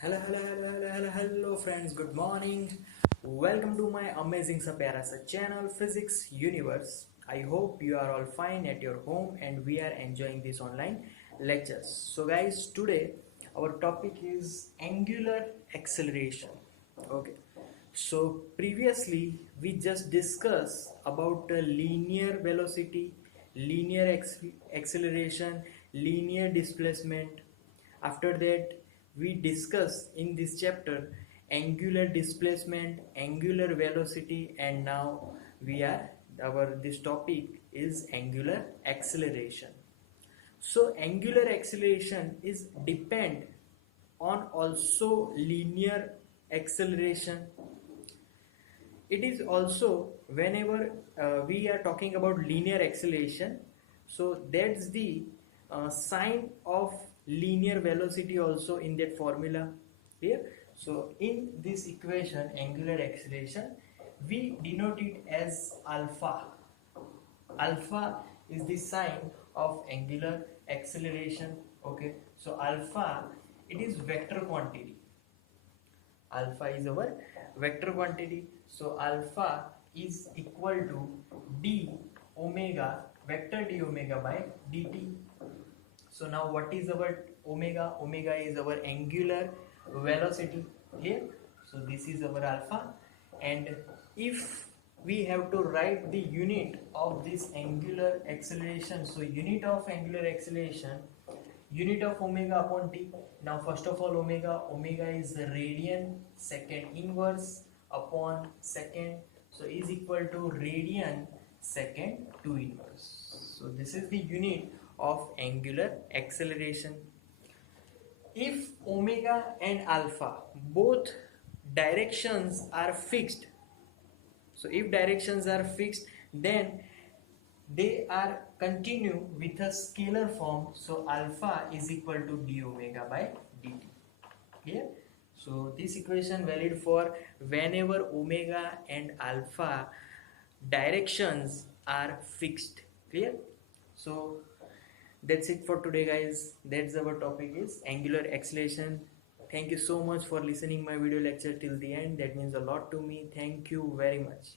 Hello friends, good morning. Welcome to my amazing sa pyara sa channel Physics Universe. I hope you are all fine at your home and we are enjoying these online lectures. So guys, today our topic is angular acceleration. Okay. So previously we just discussed about linear velocity, linear acceleration, linear displacement. After that, we discuss in this chapter angular displacement, angular velocity, and now this topic is angular acceleration. So angular acceleration is depend on also linear acceleration. It is also whenever we are talking about linear acceleration, so that's the sign of linear velocity also in that formula here. So in this equation angular acceleration, we denote it as alpha. Alpha is the sign of angular acceleration. Okay, so alpha, it is vector quantity. Alpha is our vector quantity. So alpha is equal to d omega, vector d omega by dt. So now what is our omega? Omega is our angular velocity here. So this is our alpha, and if we have to write the unit of this angular acceleration, so unit of angular acceleration, unit of omega upon t. Now first of all, omega is the radian second inverse upon second, so is equal to radian second 2 inverse. So this is the unit of angular acceleration. If omega and alpha both directions are fixed, so if directions are fixed, then they are continue with a scalar form. So alpha is equal to d omega by dt. Clear? So this equation valid for whenever omega and alpha directions are fixed. Clear? So that's it for today guys. That's our topic is angular acceleration. Thank you so much for listening my video lecture till the end. That means a lot to me. Thank you very much.